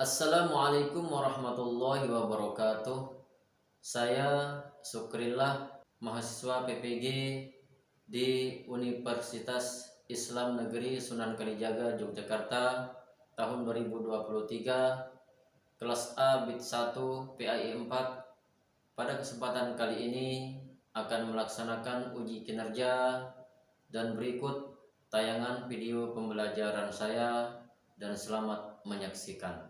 Assalamualaikum warahmatullahi wabarakatuh. Saya Sukrillah, mahasiswa PPG di Universitas Islam Negeri Sunan Kalijaga, Yogyakarta, tahun 2023, kelas A Bid 1 PAI 4. Pada kesempatan kali ini akan melaksanakan uji kinerja dan berikut tayangan video pembelajaran saya, dan selamat menyaksikan.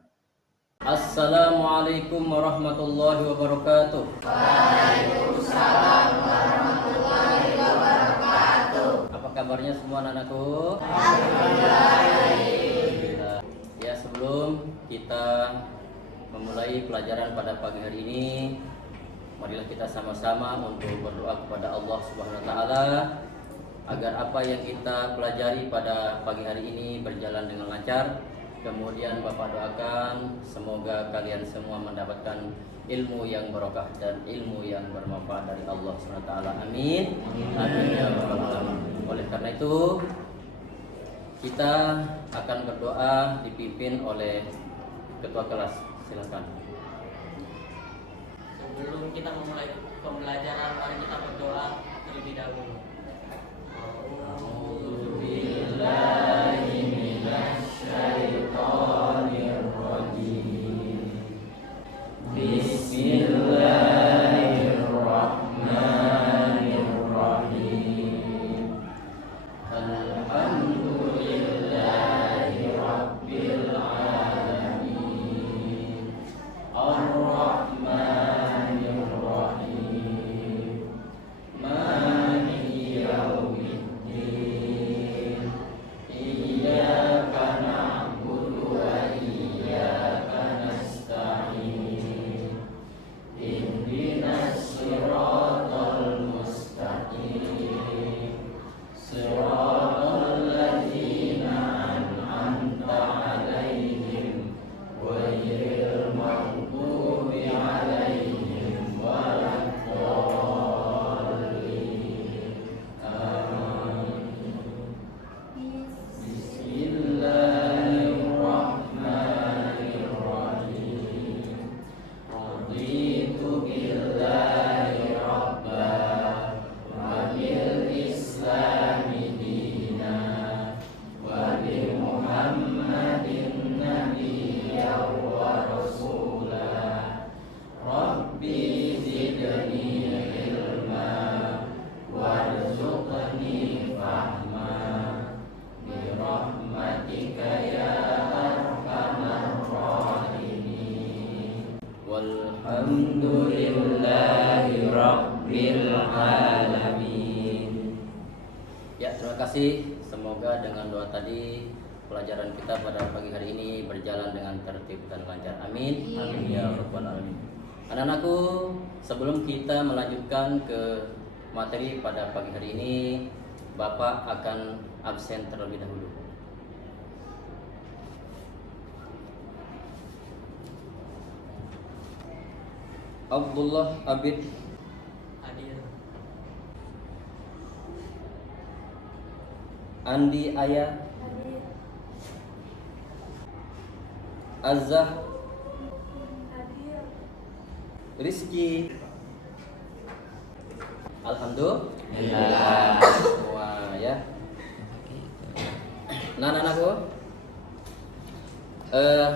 Assalamualaikum warahmatullahi wabarakatuh. Waalaikumsalam warahmatullahi wabarakatuh. Apa kabarnya semua anak-anakku? Alhamdulillah. Ya, sebelum kita memulai pelajaran pada pagi hari ini, marilah kita sama-sama untuk berdoa kepada Allah Subhanahu wa taala agar apa yang kita pelajari pada pagi hari ini berjalan dengan lancar. Kemudian Bapak doakan semoga kalian semua mendapatkan ilmu yang barokah dan ilmu yang bermanfaat dari Allah SWT. Amin. Amin ya rabbal alamin. Oleh karena itu kita akan berdoa dipimpin oleh ketua kelas. Silakan. Sebelum kita memulai pembelajaran, mari kita berdoa terlebih dahulu. Walhamdulillahi rabbil alamin. Ya, terima kasih. Semoga dengan doa tadi pelajaran kita pada pagi hari ini berjalan dengan tertib dan lancar. Amin. Amin ya rabbal alamin. Anak-anakku, sebelum kita melanjutkan ke materi pada pagi hari ini, Bapak akan absen terlebih dahulu. Abdullah Abid Hadir. Andi Ayah Azah Rizky. Alhamdulillah semua ya. Nah, anak-anakku,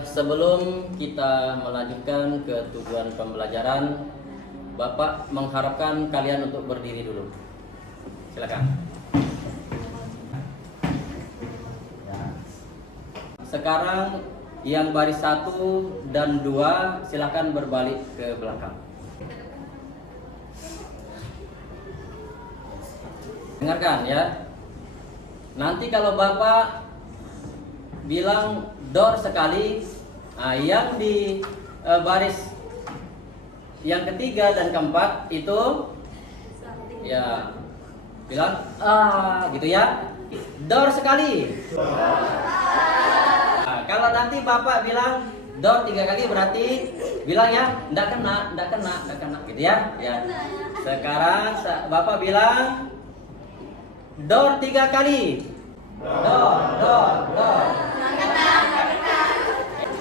sebelum kita melanjutkan ke tujuan pembelajaran, Bapak mengharapkan kalian untuk berdiri dulu. Silakan. Sekarang yang baris 1 dan 2 silakan berbalik ke belakang. Dengarkan ya. Nanti kalau Bapak bilang dor sekali, yang di baris yang ketiga dan keempat itu ya bilang gitu ya, dor sekali. Nah, kalau nanti Bapak bilang dor 3 kali berarti bilang ya ndak kena gitu ya. Ya. Sekarang Bapak bilang dor 3 kali. Dor.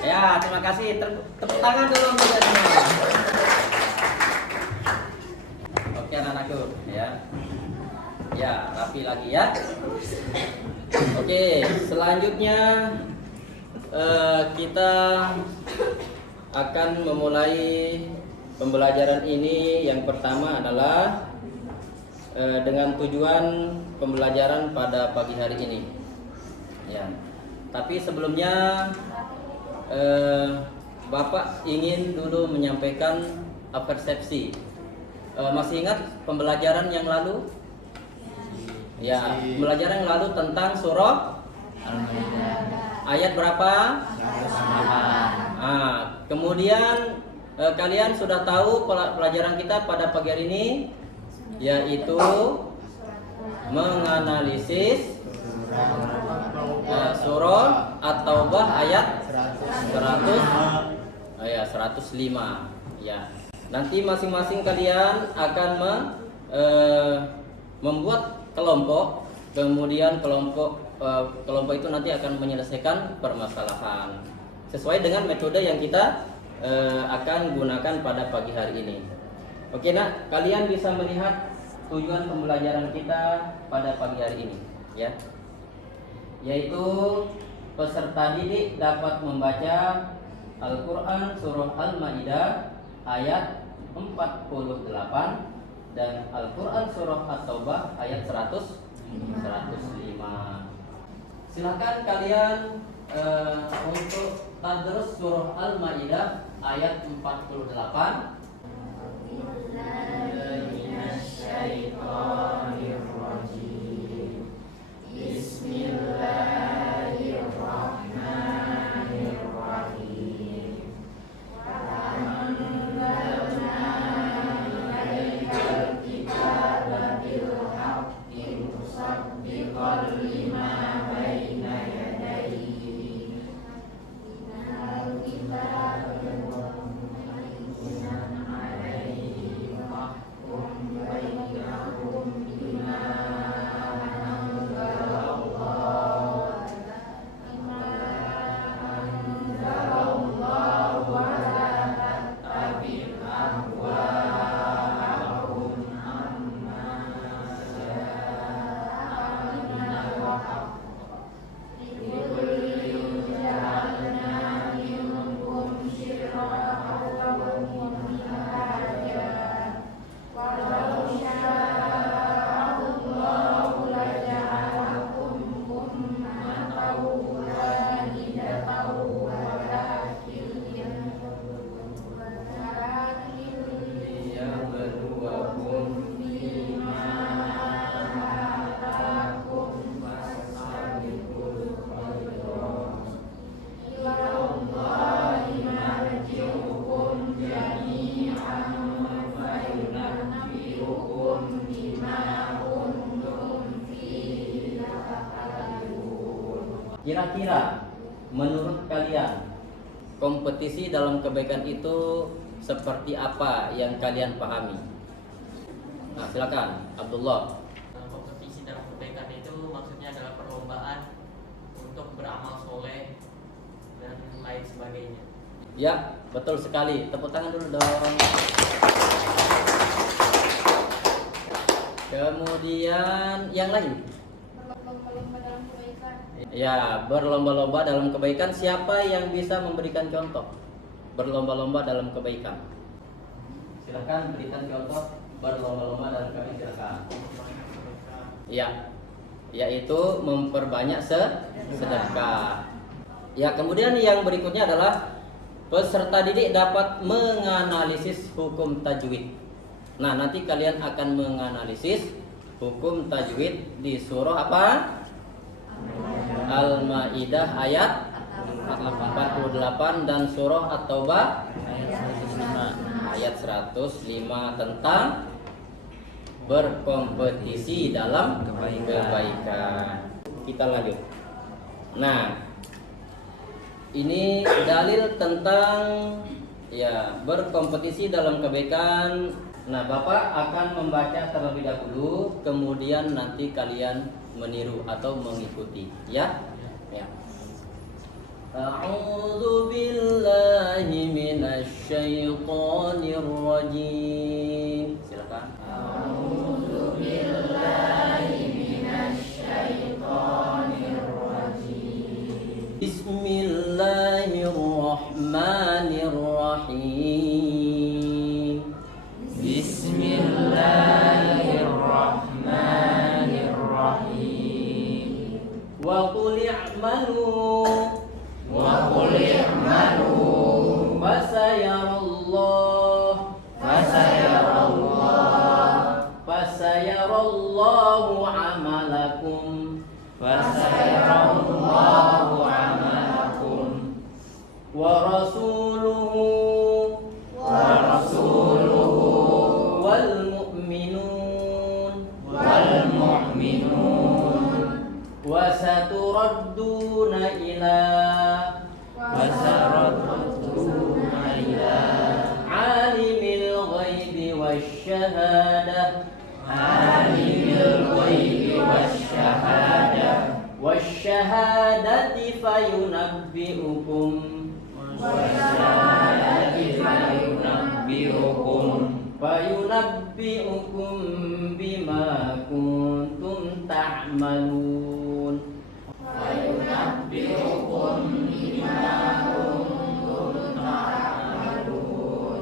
Ya, terima kasih. Tepuk tangan dulu untuk semua. Oke anak-anakku, ya. Ya, rapi lagi ya. Oke, selanjutnya kita akan memulai pembelajaran ini. Yang pertama adalah dengan tujuan pembelajaran pada pagi hari ini. Ya. Tapi sebelumnya Bapak ingin dulu menyampaikan persepsi. Masih ingat pembelajaran yang lalu? Ya, pembelajaran yang lalu tentang surah ayat berapa? Kemudian kalian sudah tahu pelajaran kita pada pagi hari ini, yaitu menganalisis surah At-Taubah ayat 105 ya. Nanti masing-masing kalian akan membuat kelompok, kemudian kelompok itu nanti akan menyelesaikan permasalahan sesuai dengan metode yang kita akan gunakan pada pagi hari ini. Oke nak, kalian bisa melihat tujuan pembelajaran kita pada pagi hari ini, ya, yaitu peserta didik dapat membaca Al-Quran Surah Al-Ma'idah ayat 48 dan Al-Quran Surah At-Taubah ayat 105. Silakan kalian untuk tadrus Surah Al-Ma'idah ayat 48. Kira-kira menurut kalian kompetisi dalam kebaikan itu seperti apa yang kalian pahami? Nah, silakan Abdullah. Kompetisi dalam kebaikan itu maksudnya adalah perlombaan untuk beramal soleh dan lain sebagainya. Ya, betul sekali. Tepuk tangan dulu dong. Kemudian yang lain? Berlomba-lomba dalam kebaikan. Ya, berlomba-lomba dalam kebaikan. Siapa yang bisa memberikan contoh berlomba-lomba dalam kebaikan? Silakan berikan contoh berlomba-lomba dalam kebaikan. Silakan. Ya, yaitu memperbanyak sedekah. Ya, kemudian yang berikutnya adalah peserta didik dapat menganalisis hukum tajwid. Nah, nanti kalian akan menganalisis hukum tajwid di surah apa? Al-Ma'idah ayat 48 dan surah At-Taubah ayat 105 tentang berkompetisi dalam kebaikan. Kita lanjut. Nah, ini dalil tentang ya berkompetisi dalam kebaikan. Nah, Bapak akan membaca terlebih dahulu, kemudian nanti kalian meniru atau mengikuti, ya. Ya. A'udzu billahi minasy syaithanir rajim. Silakan. A'udzu billahi minasy syaithanir rajim. Bismillahirrahmanirrahim. Bismillahirrahmanirrahim. Wa qul i'malu Wa qul i'malu fasayarallahu amalakum Fasayarallahu amalakum wa rasuluhu wal mu'minun wal mu'minun wa saturadduna ila Wasaradduna ila alimil ghaibi wasyahadah alimil ghaibi wasyahadati fayunabbi'ukum wasyahadati fayunabbi'ukum bima kuntum ta'malun. Fayunabbi'ukum bima kuntum ta'malun.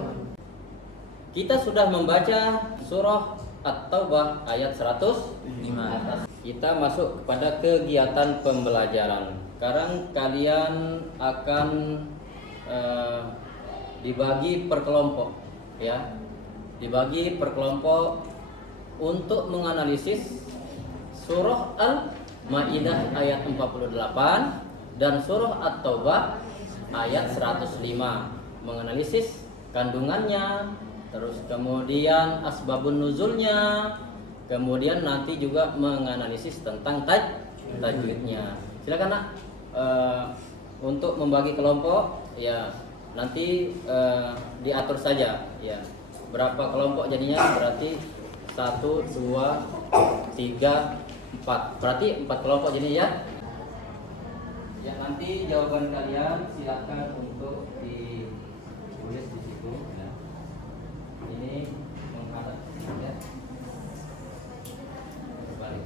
Kita sudah membaca surah At-Taubah ayat 105. Kita masuk kepada kegiatan pembelajaran. Sekarang kalian akan dibagi per kelompok, ya. Dibagi per kelompok untuk menganalisis surah Al-Maidah ayat 48 dan surah At-Taubah ayat 105. Menganalisis kandungannya, terus kemudian asbabun nuzulnya, kemudian nanti juga menganalisis tentang tajwidnya. Silakan nak, untuk membagi kelompok ya nanti diatur saja ya. Berapa kelompok jadinya? Berarti 1, 2, 3, 4. Berarti 4 kelompok jadinya ya. Ya nanti jawaban kalian silakan untuk ditulis di situ ya. Ini menghadap ya. Balik.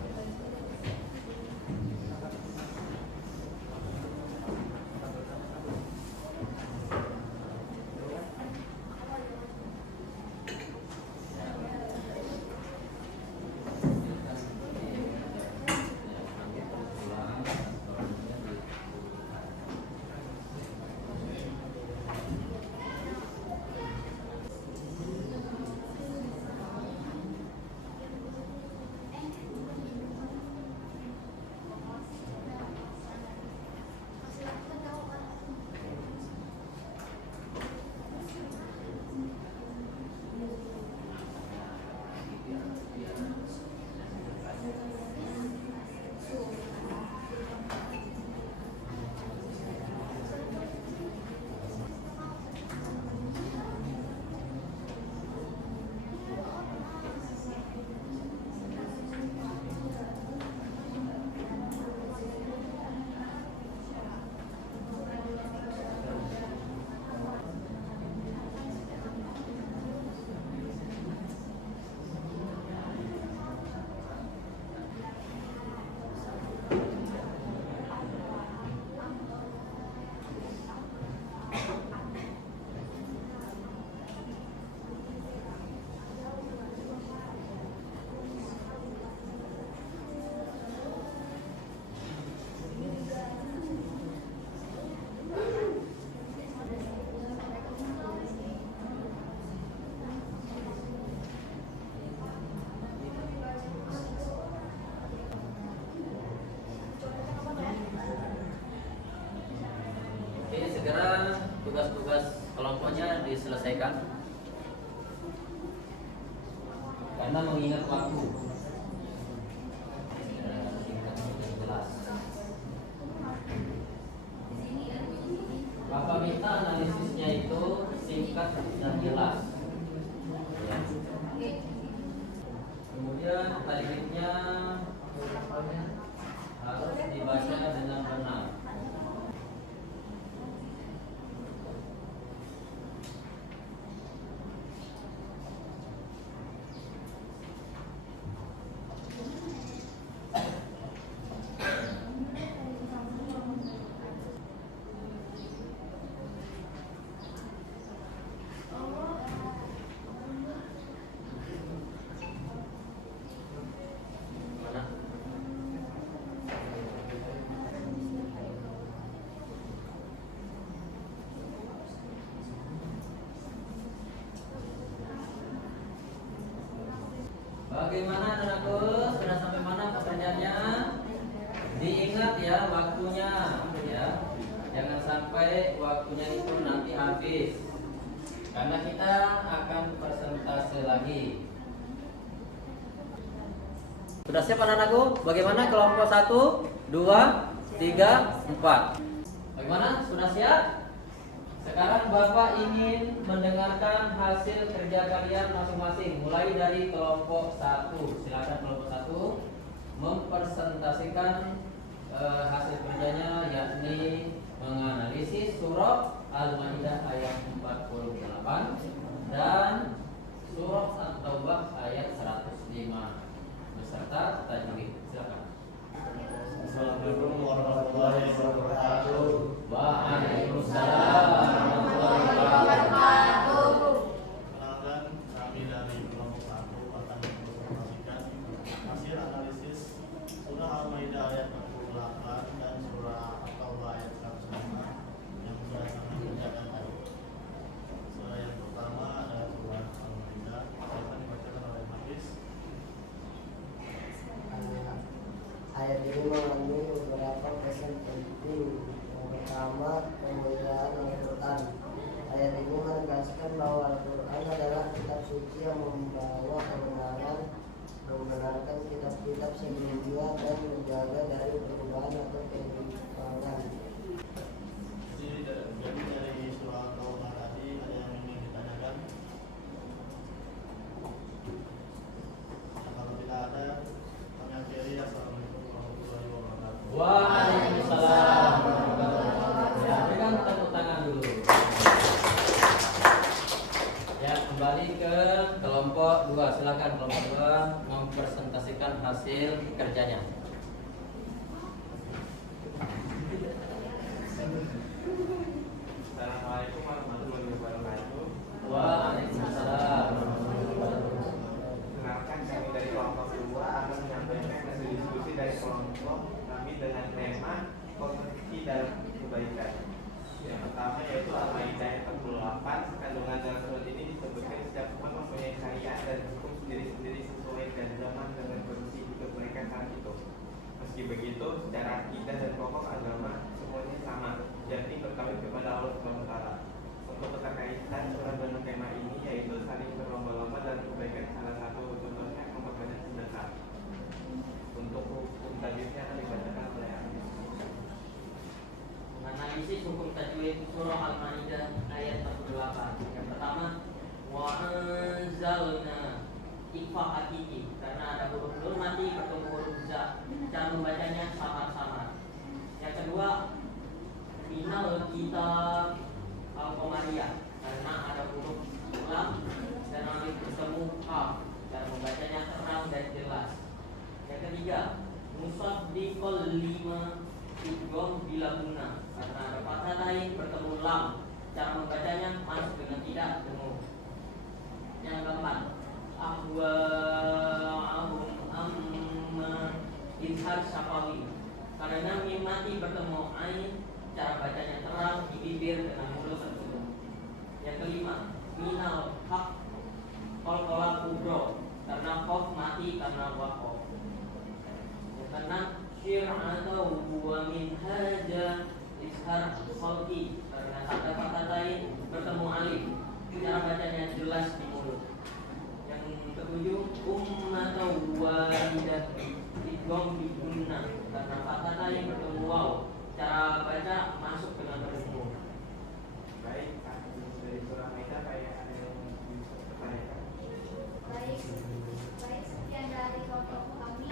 Segera tugas-tugas kelompoknya diselesaikan karena mengingat waktu. Jelas. Bapak minta analisisnya itu singkat dan jelas. Ya. Kemudian tajwidnya harus dibaca dengan benar. Bagaimana anakku? Sudah sampai mana pekerjaannya? Diingat ya waktunya ya. Jangan sampai waktunya itu nanti habis. Karena kita akan persentase lagi. Sudah siap anak-anakku? Bagaimana kelompok 1, 2, 3, 4? Bagaimana? Sudah siap? Sekarang Bapak ingin mendengarkan hasil kerja kalian masing-masing. Mulai dari kelompok 1. Silakan kelompok 1 mempresentasikan hasil kerjanya, yakni menganalisis surat Al-Maidah ayat 48 dan surat At-Taubah ayat 105 beserta tajwid. Silakan. Assalamualaikum warahmatullahi wabarakatuh. Waalaikumsalam warahmatullahi wabarakatuh. Kenalkan, kami dari kelompok 1 akan mempresentasikan hasil analisis surah Al-Maidah ayat 48 dan surah At-Taubah ayat 105 yang sudah kami kerjakan tadi. Surah yang pertama adalah surah Al-Maidah, akan dibacakan oleh Hafiz. Ayat ini mengandung beberapa pesan penting. Yang pertama, pemuliaan Al-Quran. Ayat ini menegaskan bahwa Al-Quran adalah kitab suci yang membawa kebenaran, membenarkan kitab-kitab sebelumnya dan menjaga dari perubahan atau penyimpangan. Jadi dari surah At-Taubah tadi ada yang ingin ditanyakan? Nah, kalau tidak ada, kami akhiri. Assalamualaikum warahmatullahi wabarakatuh. Waalaikumsalam warahmatullahi wabarakatuh. Ya, berikan tepuk tangan dulu. Ya, kembali ke kelompok 2. Silakan kelompok 2 mempresentasikan hasil kerjanya. Assalamualaikum warahmatullahi wabarakatuh. Waalaikumsalam. Kenalkan, kami dari kelompok 2 akan menyampaikan hasil diskusi dari kelompok kami dengan tema kompetisi dalam kebaikan. Yang pertama yaitu Al-Maidah ayat 48. Kandungan dalam surat ini disebutkan setiap umat mempunyai syariat dan hukum sendiri-sendiri sesuai dan zaman dengan kondisi hidup mereka saat itu. Meski begitu, secara akidah dan pokok agama semuanya sama, yakni bertauhid kepada Allah SWT. Untuk keterkaitan surat dan tema ini yaitu saling berlomba-lomba dalam kebaikan. Salah satu contohnya memperbanyak sedekah. Untuk hukum tajwidnya akan dibacakan oleh Hafiz. Menganalisis hukum tajwid surah Al-Maidah ayat 48. Yang pertama, wa anzalna ikhfa hakiki, karena ada huruf nun mati bertemu huruf za. Cara membacanya samar-samar. Yang kedua, minal kitab Al-Qamariyah, karena ada huruf lam dan alif bertemu kaf. Cara membacanya terang dan jelas. Yang ketiga, musaddiqal lima idgham bila guna, karena ada fathah lain bertemu lam. Cara membacanya masuk dengan tidak dengung. Yang keempat, ahwa'ahum amma izhar syafawi, karena mim mati bertemu ain. Cara bacanya terang di bibir dengan mulut tertutup. Yang kelima, minal haq qalqalah kubro, karena qaf mati karena waqaf. Yang keenam, syir'atau wa min haja ishar khalqi, karena ada kata lain bertemu alif. Cara bacanya jelas di mulut. Yang ketujuh, ummatau wahidah idgham bi gunnah, karena kata lain bertemu waw. Cara baca masuk dengan bertemu. Baik, dari surah Maidah kayak ada yang bisa ditanyakan. Baik, sekian dari kelompok kami.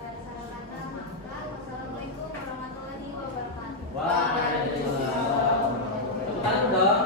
Salah kata maafkan. Wassalamualaikum warahmatullahi wabarakatuh. Waalaikumsalam. Tepuk tangan dong.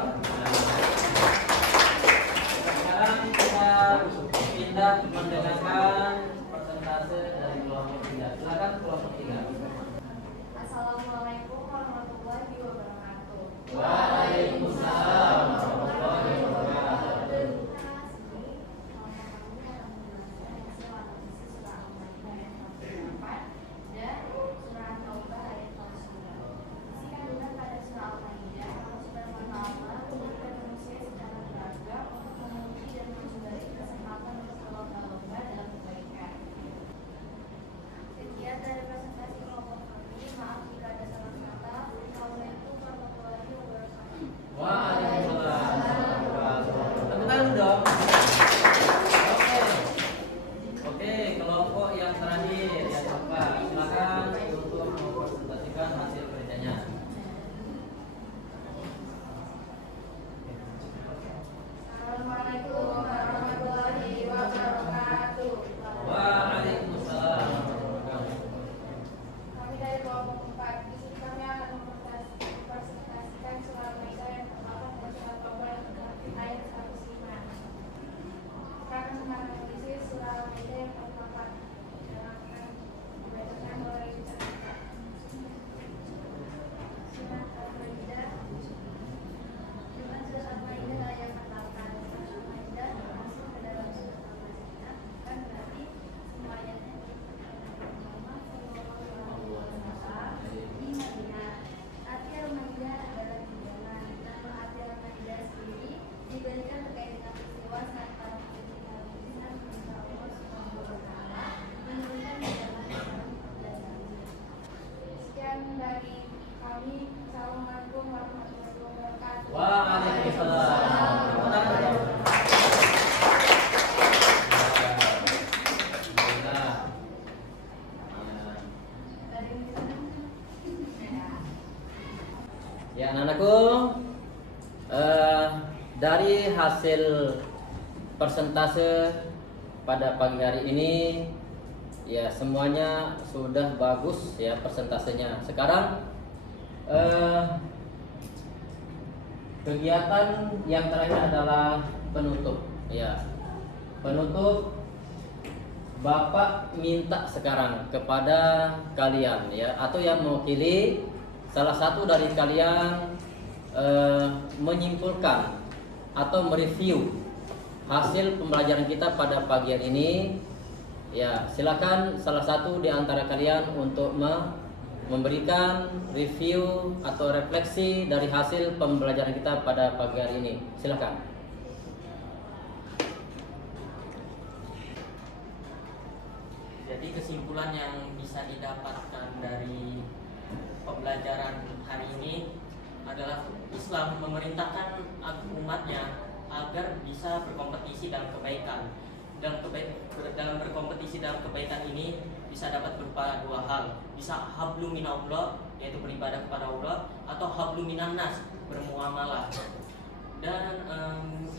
dari hasil persentase pada pagi hari ini ya semuanya sudah bagus ya persentasenya. Sekarang kegiatan yang terakhir adalah penutup ya. Penutup Bapak minta sekarang kepada kalian ya, atau yang mewakili salah satu dari kalian menyimpulkan atau mereview hasil pembelajaran kita pada pagi hari ini. Ya, silakan salah satu di antara kalian untuk memberikan review atau refleksi dari hasil pembelajaran kita pada pagi hari ini. Silakan. Jadi kesimpulan yang bisa didapatkan dari pembelajaran hari ini adalah Islam memerintahkan umatnya agar bisa berkompetisi dalam kebaikan. Dalam berkompetisi dalam kebaikan ini bisa dapat berupa dua hal. Bisa hablum minallah, yaitu beribadah kepada Allah, atau hablum minannas, bermuamalah. Dan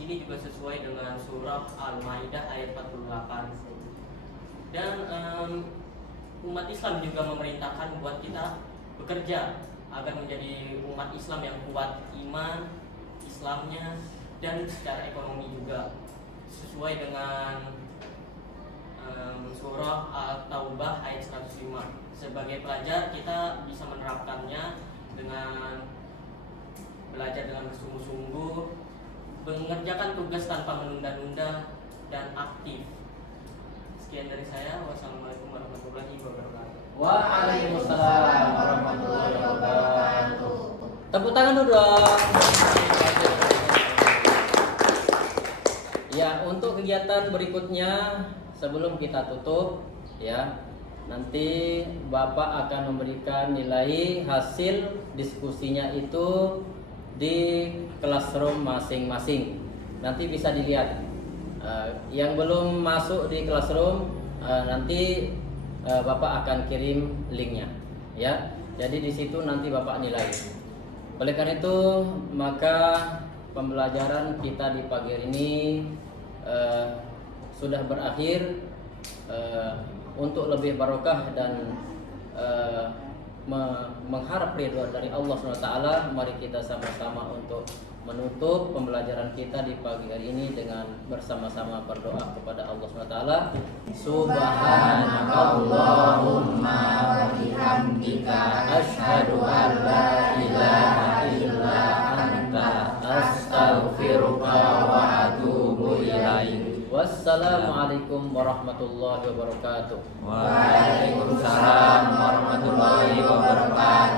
ini juga sesuai dengan surah Al-Maidah ayat 48. Dan umat Islam juga memerintahkan buat kita bekerja agar menjadi umat Islam yang kuat iman Islamnya dan secara ekonomi juga, sesuai dengan surah At-Taubah ayat 105. Sebagai pelajar kita bisa menerapkannya dengan belajar dengan bersungguh-sungguh, mengerjakan tugas tanpa menunda-nunda dan aktif. Sekian dari saya. Wassalamualaikum warahmatullahi wabarakatuh. Waalaikumsalam warahmatullahi wabarakatuh. Tepuk tangan dulu dong. Ya, untuk kegiatan berikutnya sebelum kita tutup ya, nanti Bapak akan memberikan nilai hasil diskusinya itu di classroom masing-masing. Nanti bisa dilihat. Yang belum masuk di classroom nanti Bapak akan kirim linknya ya. Jadi di situ nanti Bapak nilai. Oleh karena itu maka pembelajaran kita di pagi hari ini sudah berakhir. Untuk lebih barokah dan mengharap ridho dari Allah SWT, mari kita sama-sama untuk menutup pembelajaran kita di pagi hari ini dengan bersama-sama berdoa kepada Allah SWT. Subhanakallahumma wa bihamdika asyhadu an la ilaha illa anta astaghfiruka wa atubu ilaik. Wassalamualaikum warahmatullahi wabarakatuh. Waalaikumsalam warahmatullahi wabarakatuh.